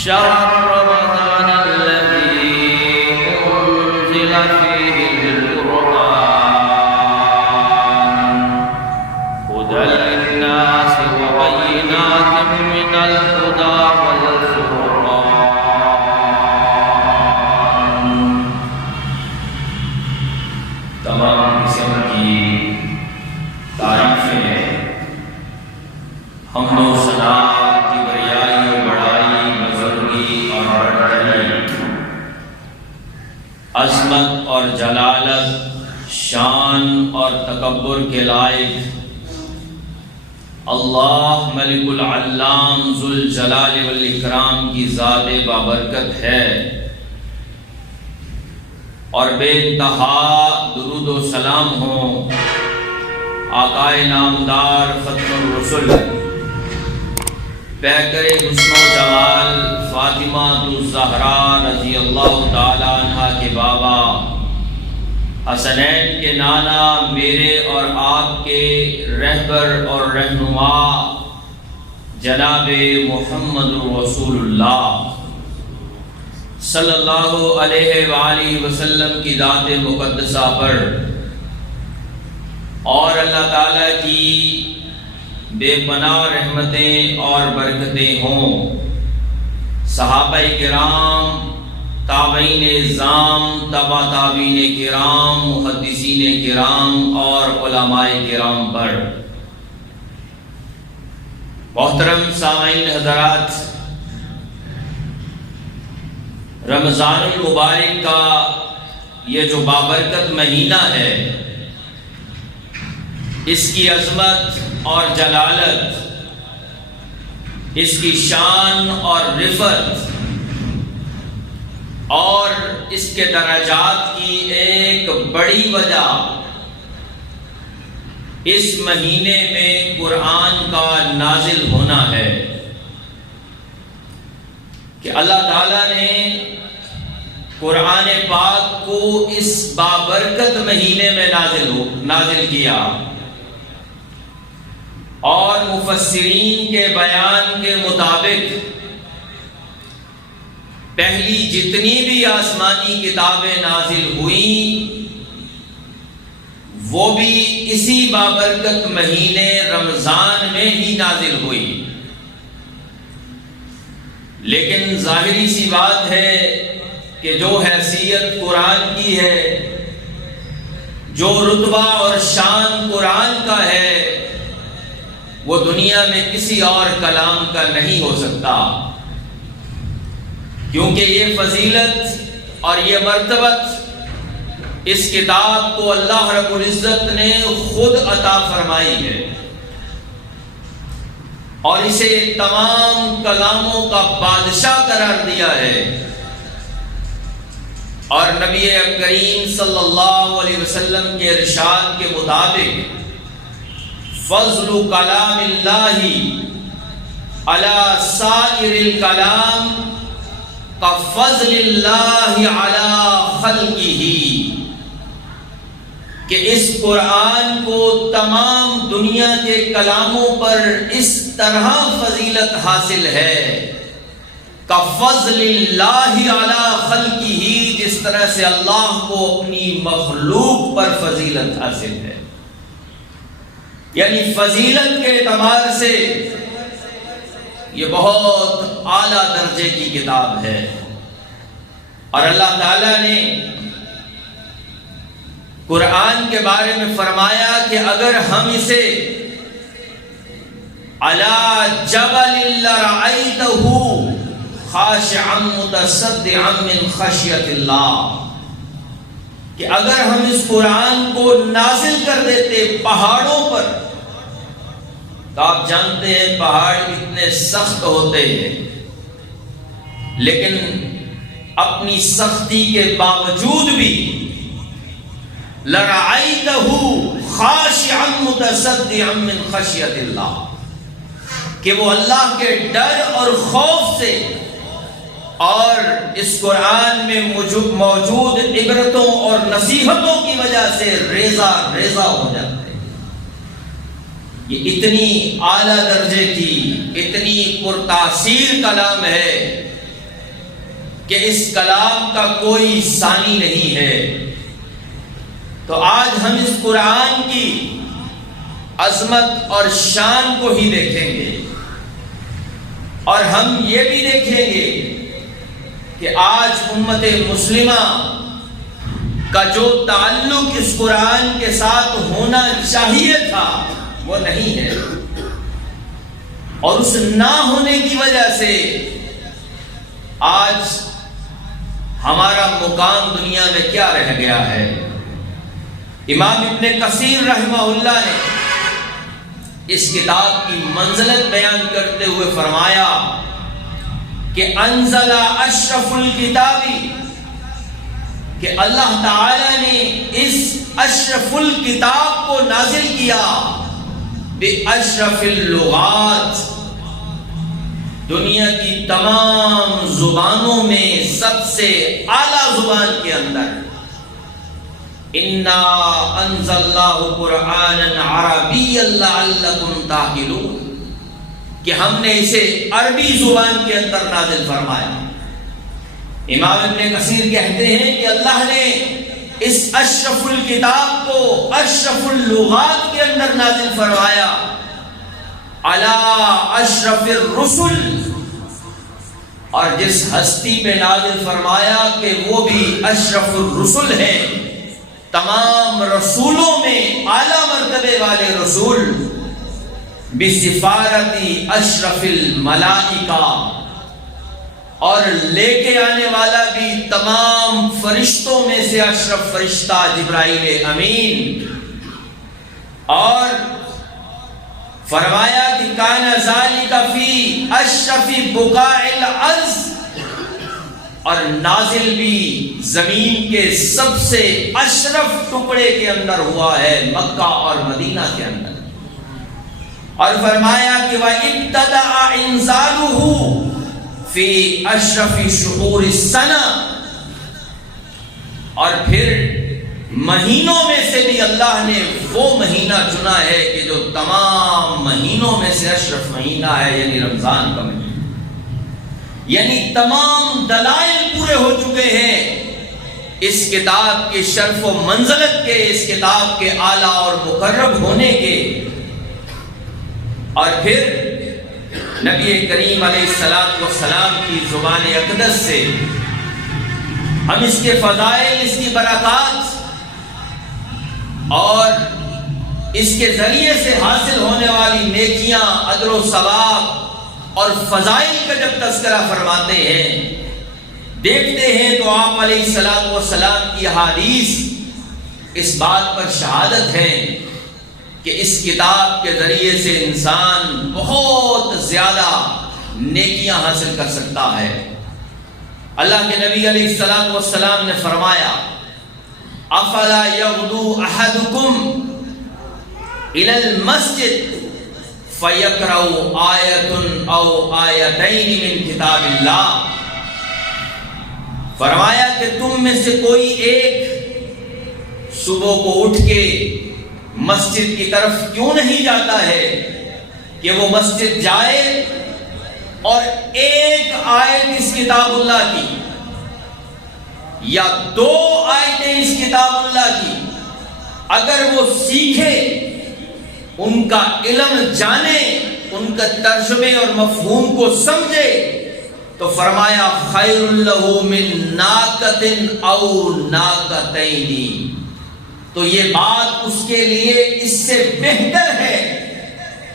شهر رمضان الذي أنزل فيه القرآن هدى للناس وبينات من الهدى والفرقان. تمام قسم کی تعریفیں حمد و ثنا عظمت اور جلالت، شان اور تکبر کے لائق اللہ ملک العلام ذوالجلال والاکرام کی ذات بابرکت ہے، اور بے انتہا درود و سلام ہو آقائے نامدار ختم الرسل پیکر حسن و جمال فاطمہ الزہرا رضی اللہ تعالی عنہ کے بابا، حسنین کے نانا، میرے اور آپ کے رہبر اور رہنما جناب محمد رسول اللہ صلی اللہ علیہ وآلہ وسلم کی ذات مقدسہ پر اور اللہ تعالیٰ کی بے پناہ رحمتیں اور برکتیں ہوں، صحابہ کرام، تابعین اعظام، تبع تابعین کرام، محدثین کرام اور علماء کرام پر۔ محترم سامعین حضرات، رمضان المبارک کا یہ جو بابرکت مہینہ ہے، اس کی عظمت اور جلالت، اس کی شان اور رفعت اور اس کے درجات کی ایک بڑی وجہ اس مہینے میں قرآن کا نازل ہونا ہے کہ اللہ تعالیٰ نے قرآن پاک کو اس بابرکت مہینے میں نازل کیا، اور مفسرین کے بیان کے مطابق پہلی جتنی بھی آسمانی کتابیں نازل ہوئیں وہ بھی اسی بابرکت مہینے رمضان میں ہی نازل ہوئی، لیکن ظاہری سی بات ہے کہ جو حیثیت قرآن کی ہے، جو رتبہ اور شان قرآن کا ہے، وہ دنیا میں کسی اور کلام کا نہیں ہو سکتا، کیونکہ یہ فضیلت اور یہ مرتبت اس کتاب کو اللہ رب العزت نے خود عطا فرمائی ہے، اور اسے تمام کلاموں کا بادشاہ قرار دیا ہے، اور نبی کریم صلی اللہ علیہ وسلم کے ارشاد کے مطابق فضل کلام اللہ علی سائر الکلام کفضل اللہ علی خلقہ، کہ اس قرآن کو تمام دنیا کے کلاموں پر اس طرح فضیلت حاصل ہے کفضل اللہ علی خلقہ، جس طرح سے اللہ کو اپنی مخلوق پر فضیلت حاصل ہے، یعنی فضیلت کے اعتبار سے یہ بہت اعلیٰ درجے کی کتاب ہے۔ اور اللہ تعالیٰ نے قرآن کے بارے میں فرمایا کہ اگر ہم اسے علی جبل لرأیتہ خاشعا متصدعا من خشیۃ اللہ، کہ اگر ہم اس قرآن کو نازل کر دیتے پہاڑوں پر، تو آپ جانتے ہیں پہاڑ کتنے سخت ہوتے ہیں، لیکن اپنی سختی کے باوجود بھی لرأیتہ خاشعا متصدعا من خشیۃ اللہ، کہ وہ اللہ کے ڈر اور خوف سے اور اس قرآن میں موجود عبرتوں اور نصیحتوں کی وجہ سے ریزہ ریزہ ہو جاتے ہیں۔ یہ اتنی اعلیٰ درجے کی، اتنی پرتاثیر کلام ہے کہ اس کلام کا کوئی ثانی نہیں ہے۔ تو آج ہم اس قرآن کی عظمت اور شان کو ہی دیکھیں گے، اور ہم یہ بھی دیکھیں گے کہ آج امت مسلمہ کا جو تعلق اس قرآن کے ساتھ ہونا چاہیے تھا وہ نہیں ہے، اور اس نہ ہونے کی وجہ سے آج ہمارا مقام دنیا میں کیا رہ گیا ہے۔ امام ابن کثیر رحمہ اللہ نے اس کتاب کی منزلت بیان کرتے ہوئے فرمایا کہ انزل اشرف الکتابی، کہ اللہ تعالی نے اس اشرف الکتاب کو نازل کیا باشرف اللغات، دنیا کی تمام زبانوں میں سب سے اعلیٰ زبان کے اندر، انا انزلناہ قرآنا عربیا لعلکم تعقلون، کہ ہم نے اسے عربی زبان کے اندر نازل فرمایا۔ امام ابن کثیر کہتے ہیں کہ اللہ نے اس اشرف الکتاب کو اشرف اللغات کے اندر نازل فرمایا، علی اشرف الرسل، اور جس ہستی پہ نازل فرمایا کہ وہ بھی اشرف الرسل ہیں، تمام رسولوں میں اعلیٰ مرتبے والے رسول، بسفارتی اشرف الملائکہ، اور لے کے آنے والا بھی تمام فرشتوں میں سے اشرف فرشتہ جبرائیل امین، اور فرمایا کہ کان ذالک فی اشرف بقاع الارض، اور نازل بھی زمین کے سب سے اشرف ٹکڑے کے اندر ہوا ہے، مکہ اور مدینہ کے اندر، اور فرمایا کہ وَإِبْتَدَعَ إِنزَالُهُ فی اشرف شہور السنہ، اور پھر مہینوں میں سے بھی اللہ نے وہ مہینہ چنا ہے کہ جو تمام مہینوں میں سے اشرف مہینہ ہے، یعنی رمضان کا مہینہ، یعنی تمام دلائل پورے ہو چکے ہیں اس کتاب کے شرف و منزلت کے، اس کتاب کے اعلیٰ اور مقرب ہونے کے۔ اور پھر نبی کریم علیہ السلام کی زبان اقدس سے ہم اس کے فضائل، اس کی برکات اور اس کے ذریعے سے حاصل ہونے والی نیکیاں، اجر و ثواب اور فضائل کا جب تذکرہ فرماتے ہیں، دیکھتے ہیں تو آپ علیہ السلام کی حدیث اس بات پر شہادت ہے کہ اس کتاب کے ذریعے سے انسان بہت زیادہ نیکیاں حاصل کر سکتا ہے۔ اللہ کے نبی علیہ السلام نے فرمایا افلا یغدو احدکم الی المسجد فیقرأ آیۃ او آیتین من کتاب اللہ، فرمایا کہ تم میں سے کوئی ایک صبح کو اٹھ کے مسجد کی طرف کیوں نہیں جاتا ہے کہ وہ مسجد جائے اور ایک آیت اس کتاب اللہ کی یا دو آیتیں اس کتاب اللہ کی اگر وہ سیکھے، ان کا علم جانے، ان کا ترجمے اور مفہوم کو سمجھے، تو فرمایا خیر لہ من ناقۃ او ناقتین، تو یہ بات اس کے لیے اس سے بہتر ہے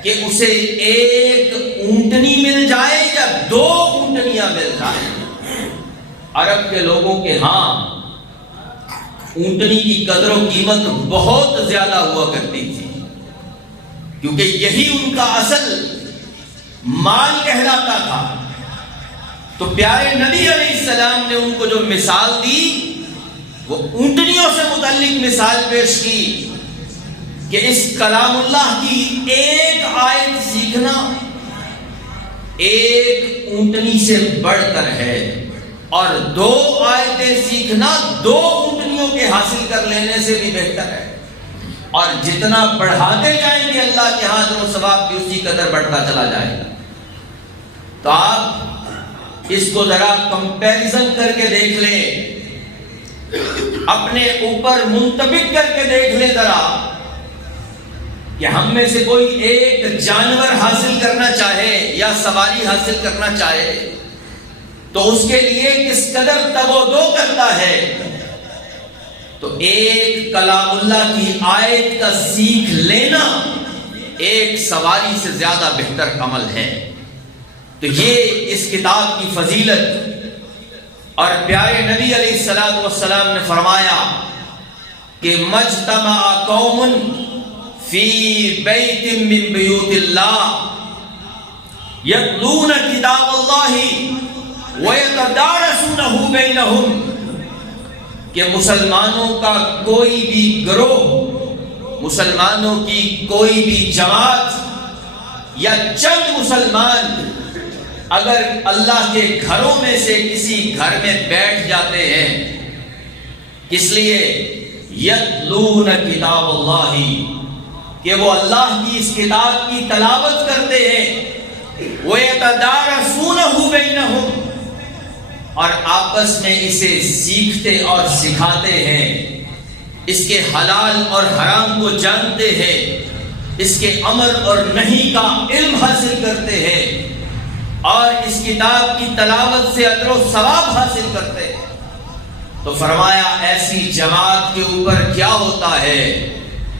کہ اسے ایک اونٹنی مل جائے یا دو اونٹنیاں مل جائیں۔ عرب کے لوگوں کے ہاں اونٹنی کی قدر و قیمت بہت زیادہ ہوا کرتی تھی، کیونکہ یہی ان کا اصل مال کہلاتا تھا۔ تو پیارے نبی علیہ السلام نے ان کو جو مثال دی وہ اونٹنیوں سے متعلق مثال پیش کی کہ اس کلام اللہ کی ایک آیت سیکھنا ایک اونٹنی سے بڑھ کر ہے، اور دو آیتیں سیکھنا دو اونٹنیوں کے حاصل کر لینے سے بھی بہتر ہے، اور جتنا بڑھاتے جائیں گے اللہ کے ہاں جو ثواب بھی اسی قدر بڑھتا چلا جائے گا۔ تو آپ اس کو ذرا کمپیریزن کر کے دیکھ لیں، اپنے اوپر منطبق کر کے دیکھ لیں ذرا، کہ ہم میں سے کوئی ایک جانور حاصل کرنا چاہے یا سواری حاصل کرنا چاہے تو اس کے لیے کس قدر تگ و دو کرتا ہے۔ تو ایک کلام اللہ کی آیت کا سیکھ لینا ایک سواری سے زیادہ بہتر عمل ہے۔ تو یہ اس کتاب کی فضیلت، اور پیارے نبی علیہ الصلوۃ والسلام نے فرمایا کہ مجتمع قوم فی بیت من بیوت اللہ یتلون کتاب اللہ ویتدارسونہ بینہم، کہ مسلمانوں کا کوئی بھی گروہ، مسلمانوں کی کوئی بھی جماعت یا چند مسلمان اگر اللہ کے گھروں میں سے کسی گھر میں بیٹھ جاتے ہیں، اس لیے یتلون کتاب اللہ، کہ وہ اللہ کی اس کتاب کی تلاوت کرتے ہیں، وَيَتَدَارَسُونَهُ بَيْنَهُمْ، اور آپس میں اسے سیکھتے اور سکھاتے ہیں، اس کے حلال اور حرام کو جانتے ہیں، اس کے امر اور نہیں کا علم حاصل کرتے ہیں، اور اس کتاب کی تلاوت سے اجر و ثواب حاصل کرتے ہیں۔ تو فرمایا ایسی جماعت کے اوپر کیا ہوتا ہے؟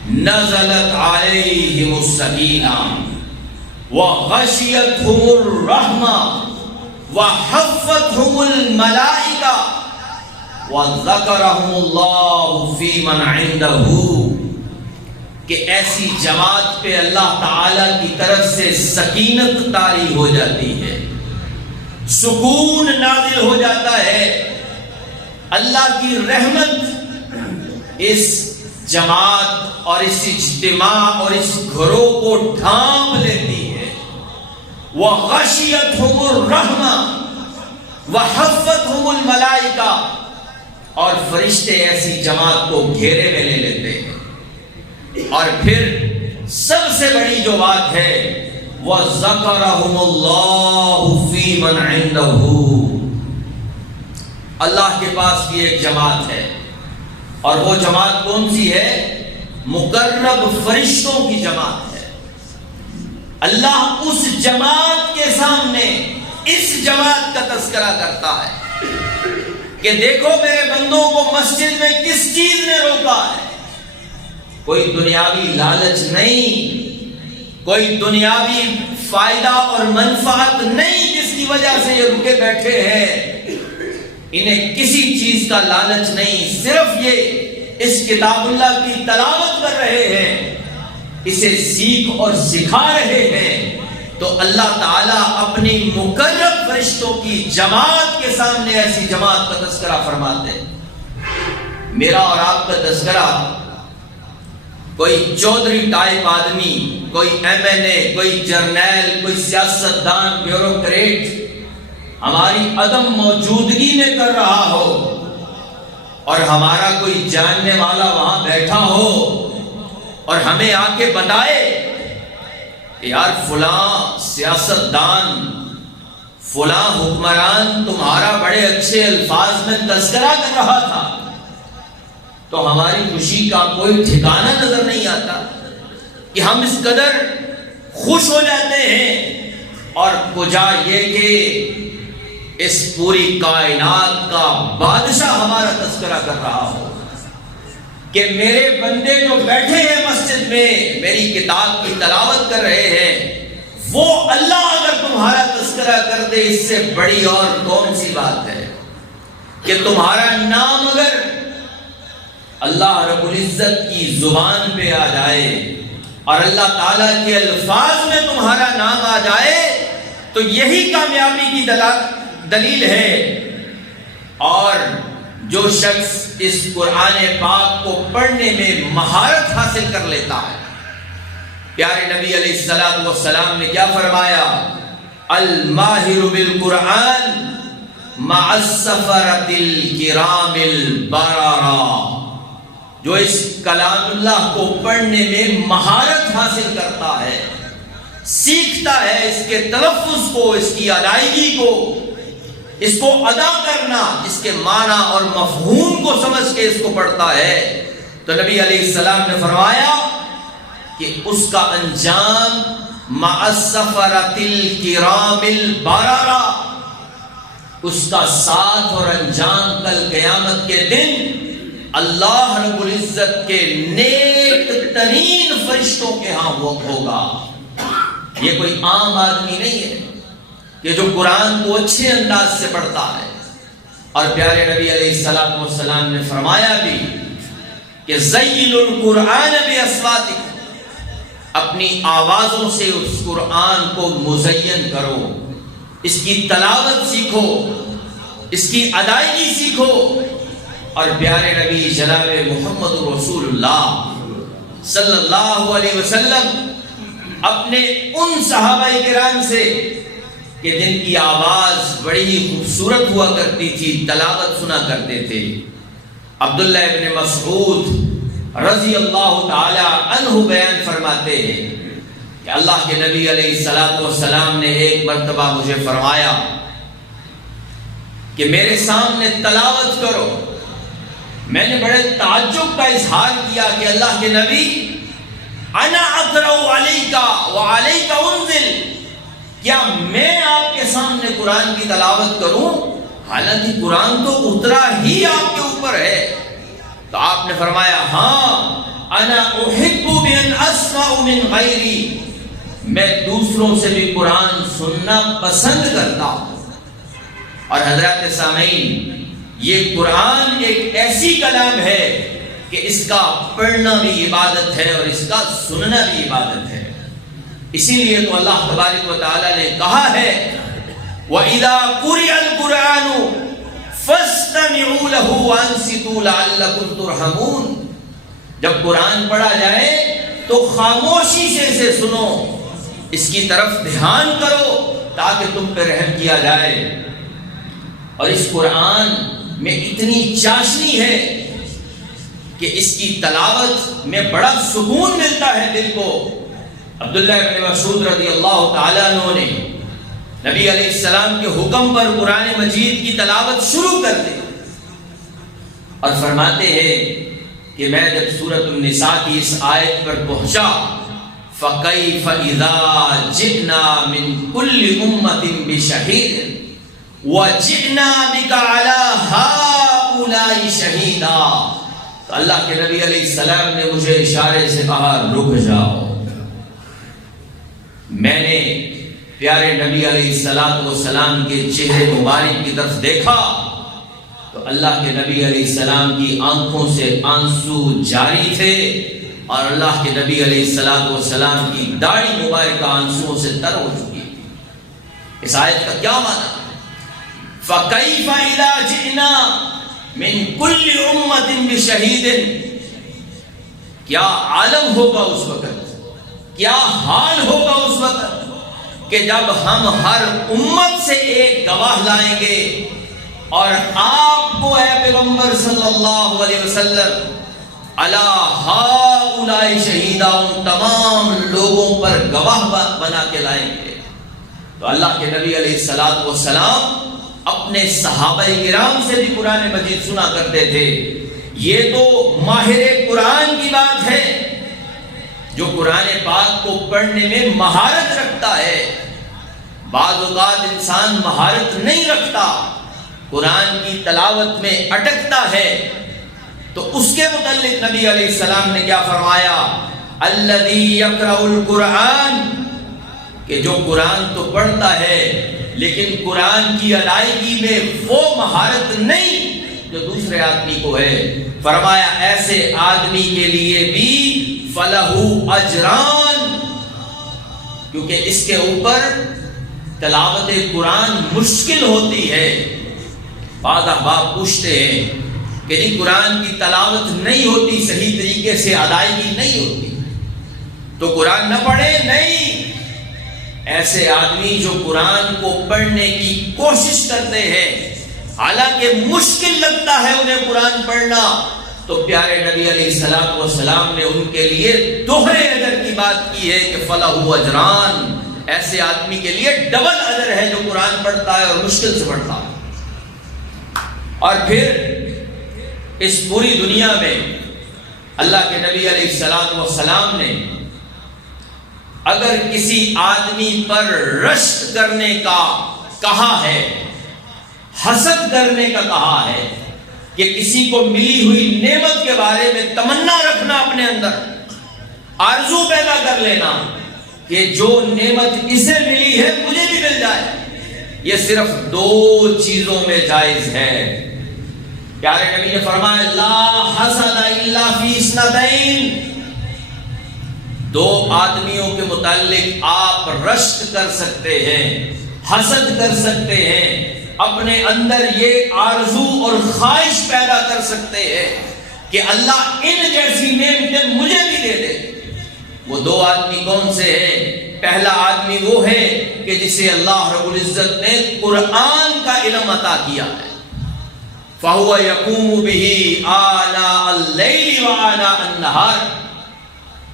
نزلت علیہم السکینہ وغشیتہم الرحمہ وحفتہم الملائکہ وذکرہم اللہ فی من عندہ، کہ ایسی جماعت پہ اللہ تعالی کی طرف سے سکینت طاری ہو جاتی ہے، سکون نازل ہو جاتا ہے، اللہ کی رحمت اس جماعت اور اس اجتماع اور اس گھروں کو ڈھانپ لیتی ہے۔ وَغَشِيَتْهُمُ الرَّحْمَةُ وَحَفَّتْهُمُ الْمَلَائِكَةُ، اور فرشتے ایسی جماعت کو گھیرے میں لے لیتے ہیں۔ اور پھر سب سے بڑی جو بات ہے، وَذَكَرَهُمُ اللَّهُ فِي مَنْ عِنْدَهُ، اللہ کے پاس بھی ایک جماعت ہے، اور وہ جماعت کون سی ہے؟ مقرب فرشتوں کی جماعت ہے۔ اللہ اس جماعت کے سامنے اس جماعت کا تذکرہ کرتا ہے کہ دیکھو میرے بندوں کو مسجد میں کس چیز نے روکا ہے، کوئی دنیاوی لالچ نہیں، کوئی دنیاوی فائدہ اور منفعت نہیں جس کی وجہ سے یہ رکے بیٹھے ہیں، انہیں کسی چیز کا لالچ نہیں، صرف یہ اس کتاب اللہ کی تلاوت کر رہے ہیں، اسے سیکھ اور سکھا رہے ہیں۔ تو اللہ تعالیٰ اپنی مقرب فرشتوں کی جماعت کے سامنے ایسی جماعت کا تذکرہ فرماتے ہیں۔ میرا اور آپ کا تذکرہ کوئی چودھری ٹائپ آدمی، کوئی ایم این اے، کوئی جرنیل، کوئی سیاستدان، بیوروکریٹ ہماری عدم موجودگی میں کر رہا ہو، اور ہمارا کوئی جاننے والا وہاں بیٹھا ہو اور ہمیں آ کے بتائے کہ یار فلاں سیاستدان، فلاں حکمران تمہارا بڑے اچھے الفاظ میں تذکرہ کر رہا تھا، تو ہماری خوشی کا کوئی ٹھکانہ نظر نہیں آتا کہ ہم اس قدر خوش ہو جاتے ہیں، اور کجا یہ کہ اس پوری کائنات کا بادشاہ ہمارا تذکرہ کر رہا ہو کہ میرے بندے جو بیٹھے ہیں مسجد میں میری کتاب کی تلاوت کر رہے ہیں، وہ اللہ اگر تمہارا تذکرہ کر دے، اس سے بڑی اور کون سی بات ہے کہ تمہارا نام اگر اللہ رب العزت کی زبان پہ آ جائے اور اللہ تعالیٰ کے الفاظ میں تمہارا نام آ جائے، تو یہی کامیابی کی دلیل ہے۔ اور جو شخص اس قرآن پاک کو پڑھنے میں مہارت حاصل کر لیتا ہے، پیارے نبی علیہ الصلوۃ والسلام نے کیا فرمایا؟ الماہر بالقرآن مع السفرۃ الکرام البررہ، جو اس کلام اللہ کو پڑھنے میں مہارت حاصل کرتا ہے، سیکھتا ہے اس کے تلفظ کو، اس کی ادائیگی کو، اس کو ادا کرنا، اس کے معنی اور مفہوم کو سمجھ کے اس کو پڑھتا ہے، تو نبی علیہ السلام نے فرمایا کہ اس کا انجام مع السفرۃ الکرام البررہ، اس کا ساتھ اور انجام کل قیامت کے دن اللہ رب العزت کے نیک ترین فرشتوں کے ہاں ہوگا۔ یہ کوئی عام آدمی نہیں ہے کہ جو قرآن کو اچھے انداز سے پڑھتا ہے۔ اور پیارے نبی علیہ السلام نے فرمایا بھی کہ زینوا القرآن باصواتکم، اپنی آوازوں سے اس قرآن کو مزین کرو، اس کی تلاوت سیکھو، اس کی ادائیگی سیکھو۔ اور پیارے نبی جناب محمد رسول اللہ صلی اللہ علیہ وسلم اپنے ان صحابہ کرام سے کہ جن کی آواز بڑی ہی خوبصورت ہوا کرتی تھی، تلاوت سنا کرتے تھے، عبداللہ ابن مسعود رضی اللہ تعالی عنہ بیان فرماتے ہیں کہ اللہ کے نبی علیہ السلام نے ایک مرتبہ مجھے فرمایا کہ میرے سامنے تلاوت کرو۔ میں نے بڑے تعجب کا اظہار کیا کہ اللہ کے نبی، انا اقرأ علیک وعلیک انزل، کیا میں آپ کے سامنے قرآن کی تلاوت کروں حالانکہ قرآن تو اترا ہی آپ کے اوپر ہے؟ تو آپ نے فرمایا ہاں، انا احب بان اسمع من غیری، میں دوسروں سے بھی قرآن سننا پسند کرتا ہوں۔ اور حضرات سامعین، یہ قرآن ایک ایسی کلام ہے کہ اس کا پڑھنا بھی عبادت ہے اور اس کا سننا بھی عبادت ہے۔ اسی لیے تو اللہ تبارک و تعالی نے کہا ہے وَإِذَا قُرِئَ الْقُرْآنُ فَاسْتَمِعُوا لَهُ وَأَنصِتُوا لَعَلَّكُمْ تُرْحَمُونَ، جب قرآن پڑھا جائے تو خاموشی سے اسے سنو، اس کی طرف دھیان کرو تاکہ تم پہ رحم کیا جائے۔ اور اس قرآن میں اتنی چاشنی ہے کہ اس کی تلاوت میں بڑا سکون ملتا ہے دل کو۔ عبداللہ ابن مسعود رضی اللہ تعالیٰ عنہ نے نبی علیہ السلام کے حکم پر قرآن مجید کی تلاوت شروع کر دی اور فرماتے ہیں کہ میں جب سورۃ النساء کی اس آیت پر پہنچا فَكَيْفَ إِذَا جِئْنَا مِن كُلِّ أُمَّةٍ بِشَهِيدٍ وَجِئْنَا بِكَ عَلَى هَؤُلَاءِ شَهِيدًا، تو اللہ کے نبی علیہ السلام نے مجھے اشارے سے کہا رک جاؤ۔ میں نے پیارے نبی علیہ السلام کے چہرے مبارک کی طرف دیکھا تو اللہ کے نبی علیہ السلام کی آنکھوں سے آنسو جاری تھے اور اللہ کے نبی علیہ السلام کی داڑھی مبارکہ آنسوؤں سے تر ہو چکی۔ اس آیت کا کیا معنی؟ فَكَيْفَ إِذَا جِئْنَا مِن كُلِّ أُمَّةٍ بِشَهِيدٍ، کیا عالم ہوگا اس وقت، کیا حال ہوگا اس وقت کہ جب ہم ہر امت سے ایک گواہ لائیں گے اور آپ کو اے پیغمبر صلی اللہ علیہ وسلم عَلَى هَؤُلَاءِ شَهِيدًا، ان تمام لوگوں پر گواہ بنا کے لائیں گے۔ تو اللہ کے نبی علیہ السلام اپنے صحابہ کرام سے بھی قرآن مجید سنا کرتے تھے۔ یہ تو ماہر قرآن کی بات ہے جو قرآن پاک کو پڑھنے میں مہارت رکھتا ہے۔ بعض اوقات انسان مہارت نہیں رکھتا، قرآن کی تلاوت میں اٹکتا ہے، تو اس کے متعلق نبی علیہ السلام نے کیا فرمایا؟ الذی یقرأ القرآن، کہ جو قرآن تو پڑھتا ہے لیکن قرآن کی ادائیگی میں وہ مہارت نہیں جو دوسرے آدمی کو ہے۔ فرمایا ایسے آدمی کے لیے بھی فَلَهُ أَجْران، کیونکہ اس کے اوپر تلاوت قرآن مشکل ہوتی ہے۔ بعض احباب پوچھتے ہیں کہ جی قرآن کی تلاوت نہیں ہوتی، صحیح طریقے سے ادائیگی نہیں ہوتی تو قرآن نہ پڑھے؟ نہیں، ایسے آدمی جو قرآن کو پڑھنے کی کوشش کرتے ہیں حالانکہ مشکل لگتا ہے انہیں قرآن پڑھنا، تو پیارے نبی علیہ السلام نے ان کے لیے دوہرے اجر کی بات کی ہے کہ فَلَهُ أَجْران، ایسے آدمی کے لیے ڈبل اجر ہے جو قرآن پڑھتا ہے اور مشکل سے پڑھتا ہے۔ اور پھر اس پوری دنیا میں اللہ کے نبی علیہ الصلوۃ والسلام نے اگر کسی آدمی پر رشک کرنے کا کہا ہے، حسد کرنے کا کہا ہے، کہ کسی کو ملی ہوئی نعمت کے بارے میں تمنا رکھنا، اپنے اندر آرزو پیدا کر لینا کہ جو نعمت اسے ملی ہے مجھے بھی مل جائے، یہ صرف دو چیزوں میں جائز ہے۔ پیارے نبی نے فرمایا لا حسد الا فی اثنتین، دو آدمیوں کے متعلق آپ رشک کر سکتے ہیں، حسد کر سکتے ہیں، اپنے اندر یہ آرزو اور خواہش پیدا کر سکتے ہیں کہ اللہ ان جیسی نعمتیں مجھے بھی دے دے۔ وہ دو آدمی کون سے ہیں؟ پہلا آدمی وہ ہے کہ جسے اللہ رب العزت نے قرآن کا علم عطا کیا ہے، فَهُوَ يَقُومُ بِهِ آنَاءَ اللَّيْلِ وَآنَاءَ النَّهَارِ،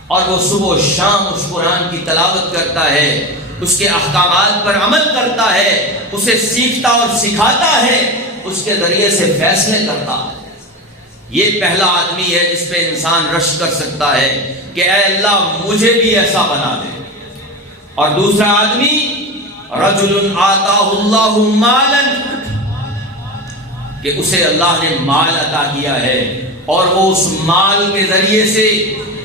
اور وہ صبح و شام اس قرآن کی تلاوت کرتا ہے، اس کے احکامات پر عمل کرتا ہے، اسے سیکھتا اور سکھاتا ہے، اس کے ذریعے سے فیصلے کرتا ہے۔ یہ پہلا آدمی ہے جس پہ انسان رشک کر سکتا ہے کہ اے اللہ مجھے بھی ایسا بنا دے۔ اور دوسرا آدمی رجل آتاہ اللہ مالا، کہ اسے اللہ نے مال عطا کیا ہے اور وہ اس مال کے ذریعے سے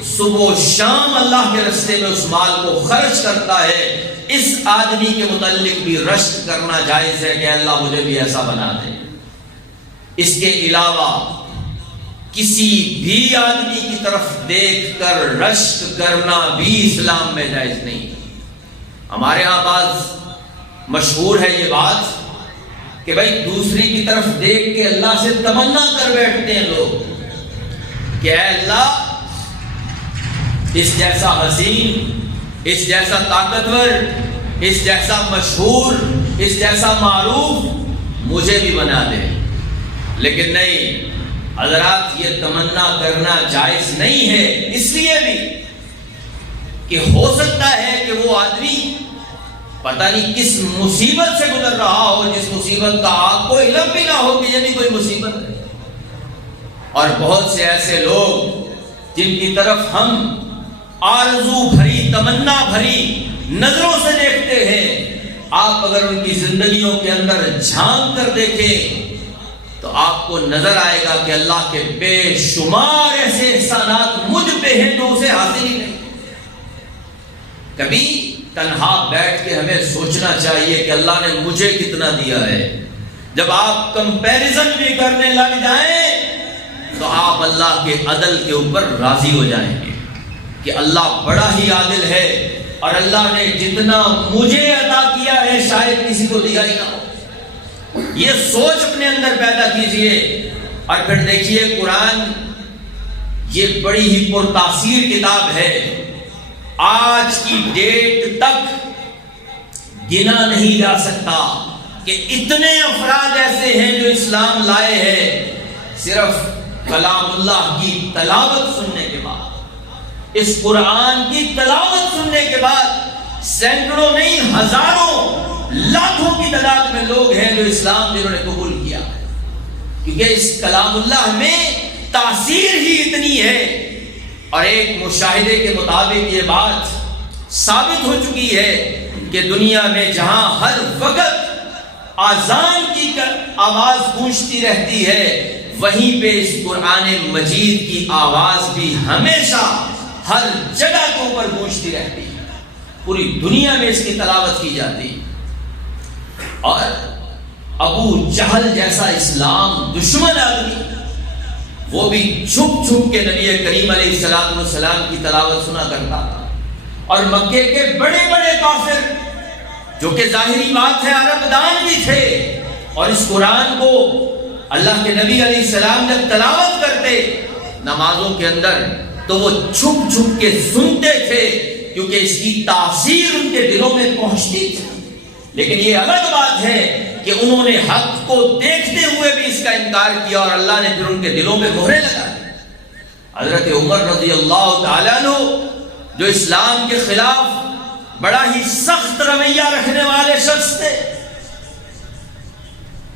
صبح و شام اللہ کے راستے میں اس مال کو خرچ کرتا ہے۔ اس آدمی کے متعلق بھی رشک کرنا جائز ہے کہ اللہ مجھے بھی ایسا بنا دے۔ اس کے علاوہ کسی بھی آدمی کی طرف دیکھ کر رشک کرنا بھی اسلام میں جائز نہیں۔ ہمارے ہاں بعض مشہور ہے یہ بات کہ بھائی دوسری کی طرف دیکھ کے اللہ سے تمنا کر بیٹھتے ہیں لوگ کہ اے اللہ اس جیسا حسین، اس جیسا طاقتور، اس جیسا مشہور، اس جیسا معروف مجھے بھی بنا دے۔ لیکن نہیں حضرات، یہ تمنا کرنا جائز نہیں ہے، اس لیے بھی کہ ہو سکتا ہے کہ وہ آدمی پتہ نہیں کس مصیبت سے گزر رہا ہو، جس مصیبت کا آپ کو علم بھی نہ ہو کہ یہ بھی کوئی مصیبت ہے۔ اور بہت سے ایسے لوگ جن کی طرف ہم آرزو بھری، تمنا بھری نظروں سے دیکھتے ہیں، آپ اگر ان کی زندگیوں کے اندر جھانک کر دیکھیں تو آپ کو نظر آئے گا کہ اللہ کے بے شمار ایسے احسانات مجھ پہ ہیں جو اسے حاصل ہی نہیں۔ کبھی تنہا بیٹھ کے ہمیں سوچنا چاہیے کہ اللہ نے مجھے کتنا دیا ہے۔ جب آپ کمپیریزن بھی کرنے لگ جائیں تو آپ اللہ کے عدل کے اوپر راضی ہو جائیں گے کہ اللہ بڑا ہی عادل ہے، اور اللہ نے جتنا مجھے عطا کیا ہے شاید کسی کو دیا ہی نہ ہو۔ یہ سوچ اپنے اندر پیدا کیجئے، اور پھر دیکھیے قرآن یہ بڑی ہی پرتاثیر کتاب ہے۔ آج کی ڈیٹ تک گنا نہیں جا سکتا کہ اتنے افراد ایسے ہیں جو اسلام لائے ہیں صرف کلام اللہ کی تلاوت سننے کے بعد، اس قرآن کی تلاوت سننے کے بعد سینکڑوں نہیں ہزاروں لاکھوں کی تعداد میں لوگ ہیں جو اسلام جنہوں نے قبول کیا، کیونکہ اس کلام اللہ میں تاثیر ہی اتنی ہے۔ اور ایک مشاہدے کے مطابق یہ بات ثابت ہو چکی ہے کہ دنیا میں جہاں ہر وقت اذان کی آواز گونجتی رہتی ہے، وہیں پہ اس قرآن مجید کی آواز بھی ہمیشہ ہر جگہ کے اوپر گونجتی رہتی ہے، پوری دنیا میں اس کی تلاوت کی جاتی ہے۔ اور ابو جہل جیسا اسلام دشمن آدمی وہ بھی چھپ چھپ کے نبی کریم علیہ الصلوۃ والسلام کی تلاوت سنا کرتا تھا، اور مکے کے بڑے بڑے کافر جو کہ ظاہری بات ہے عرب دان بھی تھے، اور اس قرآن کو اللہ کے نبی علیہ السلام جب تلاوت کرتے نمازوں کے اندر تو وہ چھپ چھپ کے سنتے تھے، کیونکہ اس کی تاثیر ان کے دلوں میں پہنچتی تھی۔ لیکن یہ الگ بات ہے کہ انہوں نے حق کو دیکھتے ہوئے بھی اس کا انکار کیا، اور اللہ نے پھر ان کے دلوں میں مہریں لگا دی۔ حضرت عمر رضی اللہ تعالیٰ عنہ جو اسلام کے خلاف بڑا ہی سخت رویہ رکھنے والے شخص تھے،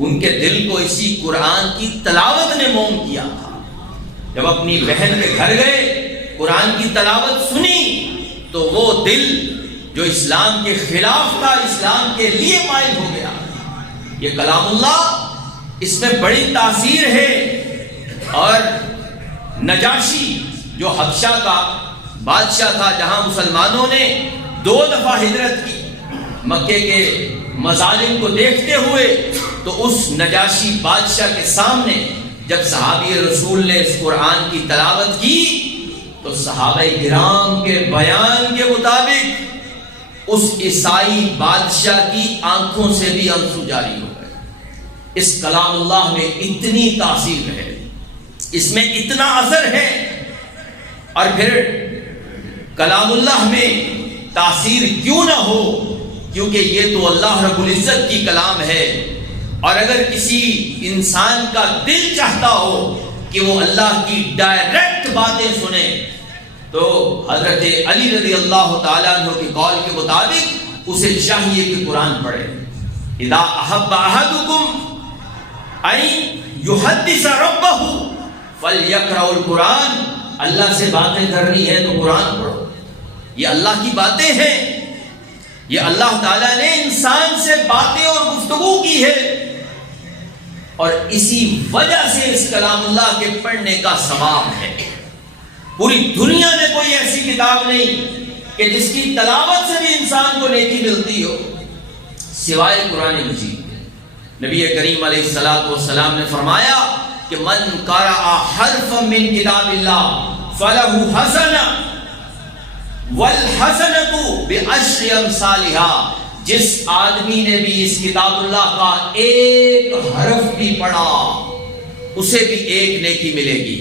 ان کے دل کو اسی قرآن کی تلاوت نے موم کیا تھا۔ جب اپنی بہن کے گھر گئے، قرآن کی تلاوت سنی، تو وہ دل جو اسلام کے خلاف تھا اسلام کے لیے مائل ہو گیا۔ یہ کلام اللہ، اس میں بڑی تاثیر ہے۔ اور نجاشی جو حبشہ کا بادشاہ تھا، جہاں مسلمانوں نے 2 دفعہ ہجرت کی، مکے کے مظالم کو دیکھتے ہوئے، تو اس نجاشی بادشاہ کے سامنے جب صحابی رسول نے اس قرآن کی تلاوت کی، تو صحابہ کرام کے بیان کے مطابق اس عیسائی بادشاہ کی آنکھوں سے بھی آنسو جاری ہو گئے۔ اس کلام اللہ میں اتنی تاثیر ہے، اس میں اتنا اثر ہے۔ اور پھر کلام اللہ میں تاثیر کیوں نہ ہو، کیونکہ یہ تو اللہ رب العزت کی کلام ہے۔ اور اگر کسی انسان کا دل چاہتا ہو کہ وہ اللہ کی ڈائریکٹ باتیں سنے، تو حضرت علی رضی اللہ تعالیٰ عنہ کے قول کے مطابق اسے چاہیے کہ قرآن پڑھے۔ اذا احب احدکم ان یحدث ربہ فلیقرأ القرآن، اللہ سے باتیں کرنی ہے تو قرآن پڑھو۔ یہ اللہ کی باتیں ہیں، یہ اللہ تعالیٰ نے انسان سے باتیں اور گفتگو کی ہے، اور اسی وجہ سے اس کلام اللہ کے پڑھنے کا ثواب ہے۔ پوری دنیا میں کوئی ایسی کتاب نہیں کہ جس کی تلاوت سے بھی انسان کو نیکی ملتی ہو سوائے قرآن مجید۔ نبی کریم علیہ السلام نے فرمایا کہ من قرأ حرفا من کتاب اللہ فلہ حسنہ والحسنۃ بعشر امثالها، جس آدمی نے بھی اس کتاب اللہ کا ایک حرف بھی پڑھا اسے بھی ایک نیکی ملے گی۔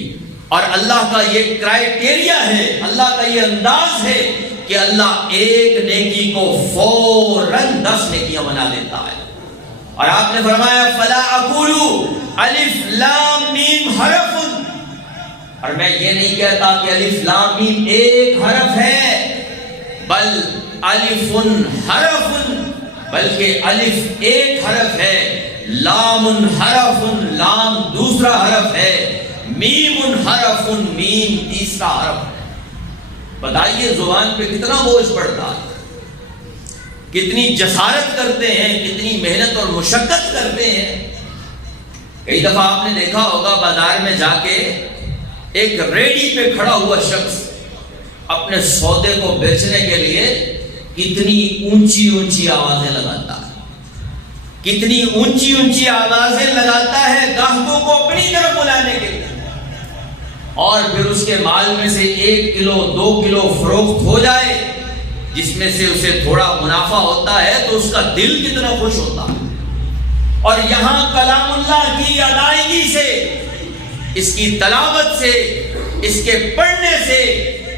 اور اللہ کا یہ کرائیٹیریا ہے، اللہ کا یہ انداز ہے کہ اللہ ایک نیکی کو فوراً 10 نیکیاں بنا دیتا ہے۔ اور آپ نے فرمایا فلا اقول الف لام میم حرف، اور میں یہ نہیں کہتا کہ الف لام میم ایک حرف ہے، بل الف حرف، بلکہ الف ایک حرف ہے، لام حرف، لام دوسرا حرف ہے، میم حرف، میم تیسرا حرف ہے۔ بتائیے زبان پہ کتنا بوجھ پڑتا ہے، کتنی جسارت کرتے ہیں، کتنی محنت اور مشقت کرتے ہیں۔ کئی دفعہ آپ نے دیکھا ہوگا بازار میں جا کے ایک ریڑھی پہ کھڑا ہوا شخص اپنے سودے کو بیچنے کے لیے کتنی اونچی اونچی آوازیں لگاتا ہے، کتنی اونچی اونچی آوازیں لگاتا ہے گاہکوں کو اپنی طرف بلانے کے لیے، اور پھر اس کے مال میں سے 1 کلو 2 کلو فروخت ہو جائے، جس میں سے اسے تھوڑا منافع ہوتا ہے، تو اس کا دل کتنا خوش ہوتا ہے۔ اور یہاں کلام اللہ کی ادائیگی سے، اس کی تلاوت سے، اس کے پڑھنے سے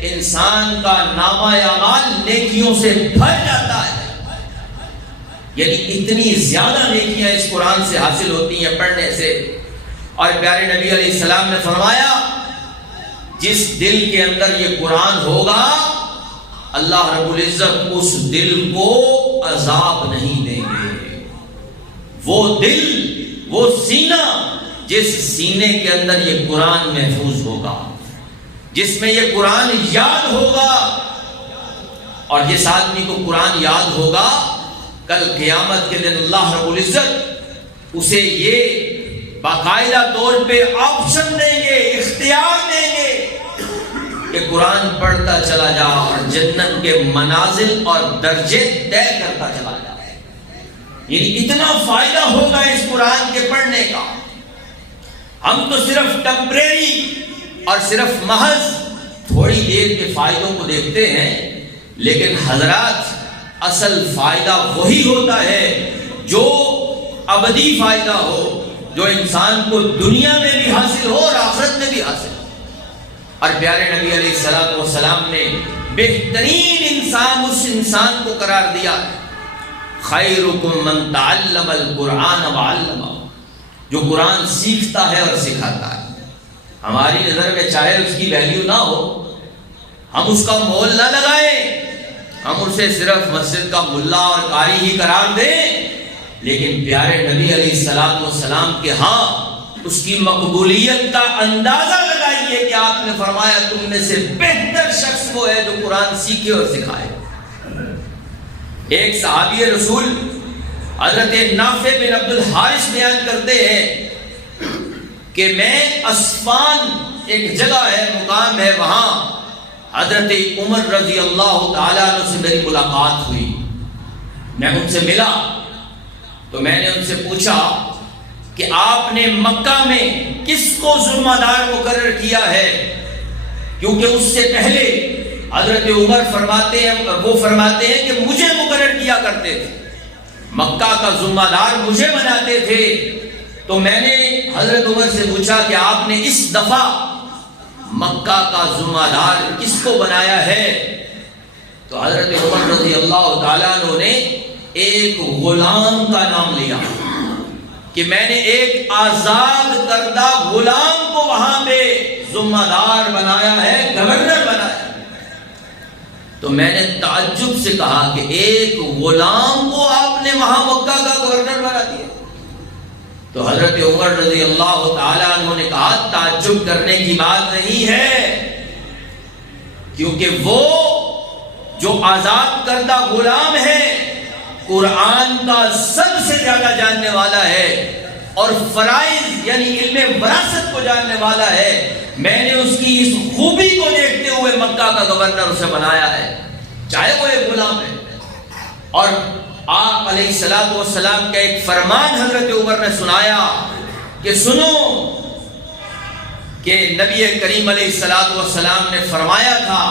انسان کا نامہ اعمال نیکیوں سے بھر جاتا ہے۔ یعنی اتنی زیادہ نیکیاں اس قرآن سے حاصل ہوتی ہیں پڑھنے سے۔ اور پیارے نبی علیہ السلام نے فرمایا جس دل کے اندر یہ قرآن ہوگا، اللہ رب العزت اس دل کو عذاب نہیں دیں گے۔ وہ دل، وہ سینہ جس سینے کے اندر یہ قرآن محفوظ ہوگا، جس میں یہ قرآن یاد ہوگا، اور جس آدمی کو قرآن یاد ہوگا، کل قیامت کے دن اللہ رب العزت اسے یہ باقاعدہ طور پہ آپشن دیں گے، اختیار دیں گے کہ قرآن پڑھتا چلا جا اور جنت کے منازل اور درجے طے کرتا چلا جا۔ یعنی اتنا فائدہ ہوگا اس قرآن کے پڑھنے کا۔ ہم تو صرف ٹمپریری اور صرف محض تھوڑی دیر کے فائدوں کو دیکھتے ہیں، لیکن حضرات اصل فائدہ وہی ہوتا ہے جو ابدی فائدہ ہو، جو انسان کو دنیا میں بھی حاصل ہو اور آخرت میں بھی حاصل ہو۔ اور پیارے نبی علیہ السلام نے بہترین انسان اس انسان کو قرار دیا، خیرکم من تعلم القرآن وعلمہ، جو قرآن سیکھتا ہے اور سکھاتا ہے۔ ہماری نظر میں چاہے اس کی ویلیو نہ ہو، ہم اس کا مول نہ لگائیں، ہم اسے صرف مسجد کا ملا اور قاری ہی قرار دیں، لیکن پیارے نبی علیہ الصلوۃ والسلام کے ہاں اس کی مقبولیت کا اندازہ لگائیے کہ آپ نے فرمایا تم میں سے بہتر شخص وہ ہے جو قرآن سیکھے اور سکھائے۔ ایک صحابی رسول حضرت نافع بن عبد الحارث بیان کرتے ہیں کہ میں اسفان ایک جگہ ہے، مقام ہے، وہاں حضرت عمر رضی اللہ تعالیٰ عنہ سے میری ملاقات ہوئی۔ میں ان سے ملا تو میں نے ان سے پوچھا کہ آپ نے مکہ میں کس کو ذمہ دار مقرر کیا ہے، کیونکہ اس سے پہلے حضرت عمر فرماتے ہیں کہ مجھے مقرر کیا کرتے تھے، مکہ کا ذمہ دار مجھے بناتے تھے۔ تو میں نے حضرت عمر سے پوچھا کہ آپ نے اس دفعہ مکہ کا ذمہ دار کس کو بنایا ہے؟ تو حضرت عمر رضی اللہ تعالیٰ عنہ نے ایک غلام کا نام لیا کہ میں نے ایک آزاد کردہ غلام کو وہاں پہ ذمہ دار بنایا ہے، گورنر بنایا۔ تو میں نے تعجب سے کہا کہ ایک غلام کو آپ نے وہاں مکہ کا گورنر بنا دیا؟ تو حضرت عمر رضی اللہ تعالیٰ عنہ نے کہا تعجب کرنے کی بات نہیں ہے، کیونکہ وہ جو آزاد کردہ غلام ہے قرآن کا سب سے زیادہ جاننے والا ہے اور فرائض یعنی علم وراثت کو جاننے والا ہے۔ میں نے اس کی اس خوبی کو دیکھتے ہوئے مکہ کا گورنر اسے بنایا ہے، چاہے وہ ایک غلام ہے۔ اور آپ علیہ الصلوۃ والسلام کا ایک فرمان حضرت عمر نے سنایا کہ سنو کہ نبی کریم علیہ الصلوۃ والسلام نے فرمایا تھا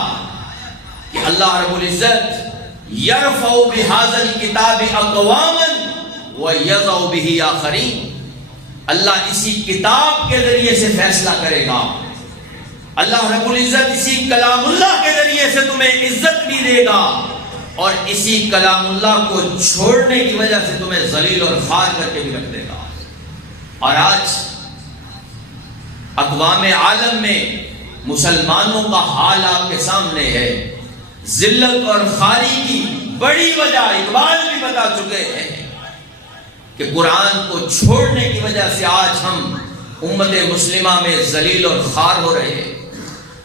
کہ اللہ رب العزت یرفع بہذا الکتاب اقواما ویضع بہ آخرین، اللہ اسی کتاب کے ذریعے سے فیصلہ کرے گا، اللہ رب العزت اسی کلام اللہ کے ذریعے سے تمہیں عزت بھی دے گا اور اسی کلام اللہ کو چھوڑنے کی وجہ سے تمہیں ذلیل اور خوار کر کے بھی رکھ دے گا۔ اور آج اقوام عالم میں مسلمانوں کا حال آپ کے سامنے ہے، ذلت اور خواری کی بڑی وجہ اقبال بھی بتا چکے ہیں کہ قرآن کو چھوڑنے کی وجہ سے آج ہم امت مسلمہ میں ذلیل اور خوار ہو رہے ہیں۔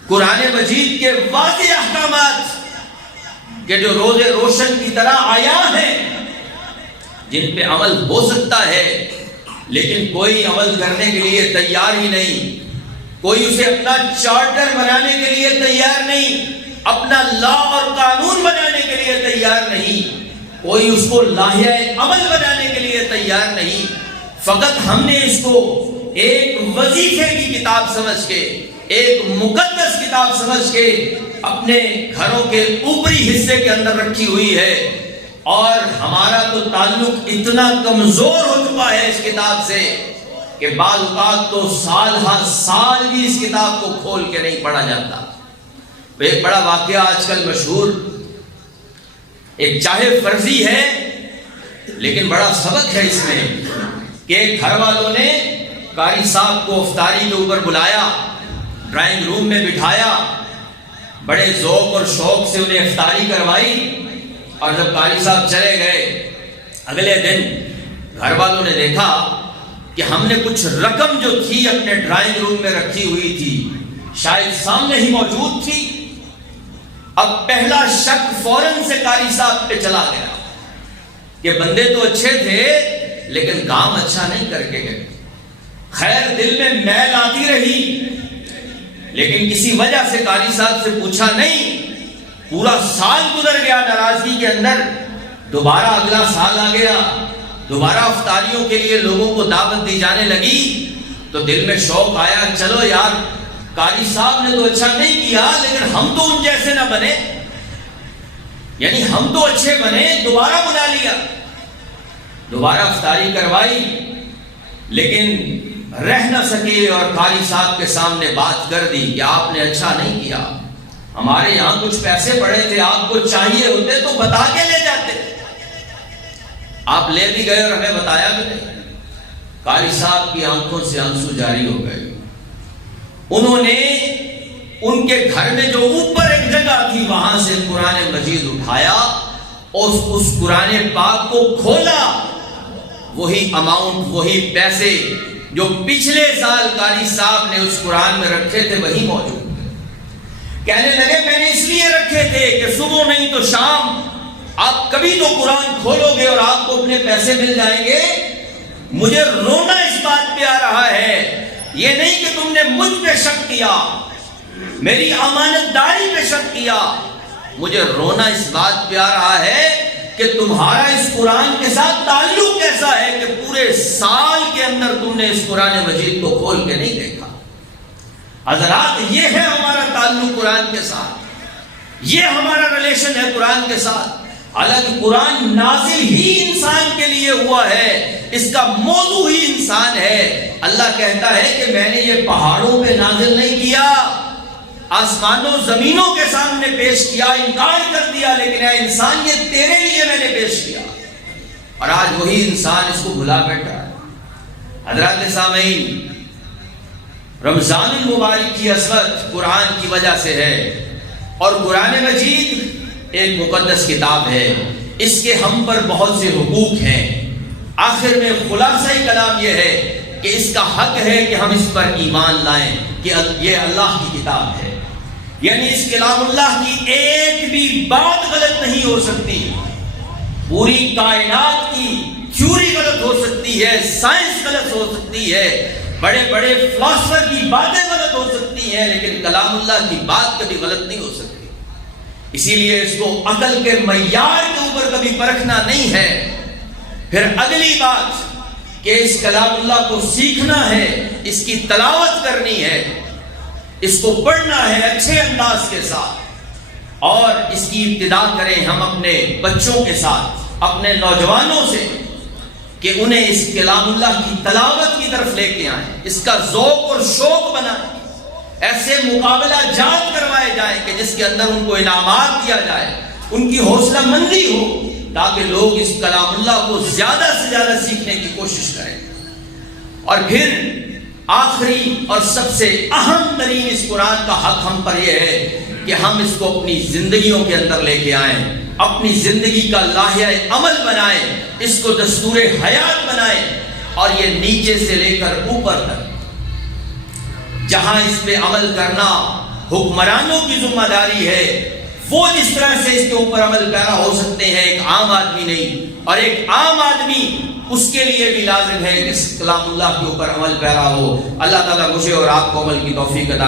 قرآن مجید کے واضح احکامات کہ جو روز روشن کی طرح آیا ہیں، جن پہ عمل ہو سکتا ہے لیکن کوئی عمل کرنے کے لیے تیار ہی نہیں، کوئی اسے اپنا چارٹر بنانے کے لیے تیار نہیں، اپنا لا اور قانون بنانے کے لیے تیار نہیں، کوئی اس کو لائحہ عمل بنانے کے لیے تیار نہیں۔ فقط ہم نے اس کو ایک وظیفے کی کتاب سمجھ کے، ایک مقدس کتاب سمجھ کے اپنے گھروں کے اوپری حصے کے اندر رکھی ہوئی ہے، اور ہمارا تو تعلق اتنا کمزور ہو چکا ہے اس کتاب سے کہ بعض اوقات تو سال ہر سال بھی اس کتاب کو کھول کے نہیں پڑھا جاتا۔ ایک بڑا واقعہ آج کل مشہور، ایک چاہے فرضی ہے لیکن بڑا سبق ہے اس میں، کہ گھر والوں نے قاری صاحب کو افطاری کے اوپر بلایا، ڈرائنگ روم میں بٹھایا، بڑے ذوق اور شوق سے انہیں افطاری کروائی، اور جب قاری صاحب چلے گئے اگلے دن گھر والوں نے دیکھا کہ ہم نے کچھ رقم جو تھی اپنے ڈرائنگ روم میں رکھی ہوئی تھی شاید سامنے ہی موجود تھی۔ اب پہلا شک فوراً سے قاری صاحب پہ چلا گیا کہ بندے تو اچھے تھے لیکن کام اچھا نہیں کر کے گئے۔ خیر دل میں میل آتی رہی لیکن کسی وجہ سے قاری صاحب سے پوچھا نہیں۔ پورا سال گزر گیا ناراضگی کے اندر، دوبارہ اگلا سال آ گیا، دوبارہ افطاریوں کے لیے لوگوں کو دعوت دی جانے لگی، تو دل میں شوق آیا چلو یار قاری صاحب نے تو اچھا نہیں کیا لیکن ہم تو ان جیسے نہ بنے، یعنی ہم تو اچھے بنے، دوبارہ بلا لیا، دوبارہ افطاری کروائی، لیکن رہ نہ سکے اور قاری صاحب کے سامنے بات کر دی کہ آپ نے اچھا نہیں کیا، ہمارے یہاں کچھ پیسے پڑے تھے، آپ کو چاہیے ہوتے تو بتا کے لے جاتے، آپ لے بھی گئے اور ہمیں بتایا بھی نہیں۔ قاری صاحب کی آنکھوں سے آنسو جاری ہو گئے۔ انہوں نے ان کے گھر میں جو اوپر ایک جگہ تھی وہاں سے قرآن مجید اٹھایا اور اس قرآن پاک کو کھولا وہی اماؤنٹ، وہی پیسے جو پچھلے سال قاری صاحب نے اس قرآن میں رکھے تھے وہی موجود ہیں۔ کہنے لگے میں نے اس لیے رکھے تھے کہ صبح نہیں تو شام آپ کبھی تو قرآن کھولو گے اور آپ کو اپنے پیسے مل جائیں گے۔ مجھے رونا اس بات پہ آ رہا ہے، یہ نہیں کہ تم نے مجھ پہ شک کیا، میری امانت داری پہ شک کیا، مجھے رونا اس بات پہ آ رہا ہے کہ تمہارا اس قرآن کے ساتھ تعلق کیسا ہے کہ پورے سال کے اندر تم نے اس قرآن مجید کو کھول کے نہیں دیکھا۔ حضرات یہ ہے ہمارا تعلق قرآن کے ساتھ، یہ ہمارا ریلیشن ہے قرآن کے ساتھ۔ حالانکہ قرآن نازل ہی انسان کے لیے ہوا ہے، اس کا موضوع ہی انسان ہے۔ اللہ کہتا ہے کہ میں نے یہ پہاڑوں پہ نازل نہیں کیا، آسمانوں زمینوں کے سامنے پیش کیا، انکار کر دیا، لیکن اے انسان یہ تیرے لیے میں نے پیش کیا۔ اور آج وہی انسان اس کو بھلا بیٹھا ہے۔ حضرات سامعین، رمضان المبارک کی عظمت قرآن کی وجہ سے ہے، اور قرآن مجید ایک مقدس کتاب ہے، اس کے ہم پر بہت سے حقوق ہیں۔ آخر میں خلاصہ کلام یہ ہے کہ اس کا حق ہے کہ ہم اس پر ایمان لائیں کہ یہ اللہ کی کتاب ہے، یعنی اس کلام اللہ کی ایک بھی بات غلط نہیں ہو سکتی۔ پوری کائنات کی تھیوری غلط ہو سکتی ہے، سائنس غلط ہو سکتی ہے، بڑے بڑے فلاسفر کی باتیں غلط ہو سکتی ہیں، لیکن کلام اللہ کی بات کبھی غلط نہیں ہو سکتی۔ اسی لیے اس کو عقل کے معیار کے اوپر کبھی پرکھنا نہیں ہے۔ پھر اگلی بات کہ اس کلام اللہ کو سیکھنا ہے، اس کی تلاوت کرنی ہے، اس کو پڑھنا ہے اچھے انداز کے ساتھ، اور اس کی ابتدا کریں ہم اپنے بچوں کے ساتھ، اپنے نوجوانوں سے، کہ انہیں اس کلام اللہ کی تلاوت کی طرف لے کے آئیں، اس کا ذوق اور شوق بنائیں، ایسے مقابلہ جات کروائے جائیں کہ جس کے اندر ان کو انعامات دیا جائے، ان کی حوصلہ مندی ہو، تاکہ لوگ اس کلام اللہ کو زیادہ سے زیادہ سیکھنے کی کوشش کریں۔ اور پھر آخری اور سب سے اہم ترین اس قرآن کا حق ہم پر یہ ہے کہ ہم اس کو اپنی زندگیوں کے اندر لے کے آئیں، اپنی زندگی کا لائحہ عمل بنائیں، اس کو دستور حیات بنائیں، اور یہ نیچے سے لے کر اوپر تک جہاں اس پہ عمل کرنا حکمرانوں کی ذمہ داری ہے، وہ جس طرح سے اس کے اوپر عمل پیرا ہو سکتے ہیں، ایک عام آدمی نہیں۔ اور ایک عام آدمی اس کے لیے بھی لازم ہے کہ اس کلام اللہ کے اوپر عمل پیرا ہو۔ اللہ تعالیٰ مجھے اور آپ کو عمل کی توفیق عطا